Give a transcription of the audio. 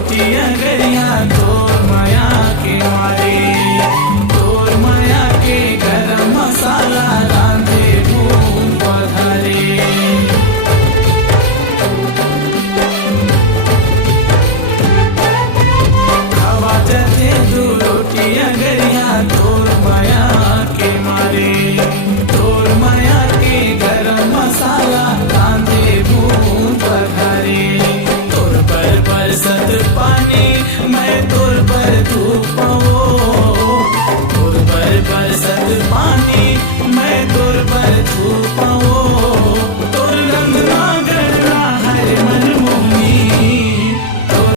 रोटियां गरिया तोर माया के मारे, तोर माया के गरम मसाला रांधे भून पधारे। खावा जते तू रोटियां गरिया तोर माया के मारे, तोर माया के गरम मसाला रांधे भून पधारे। तोर पर बरसत पानी मैं तोर पर धूप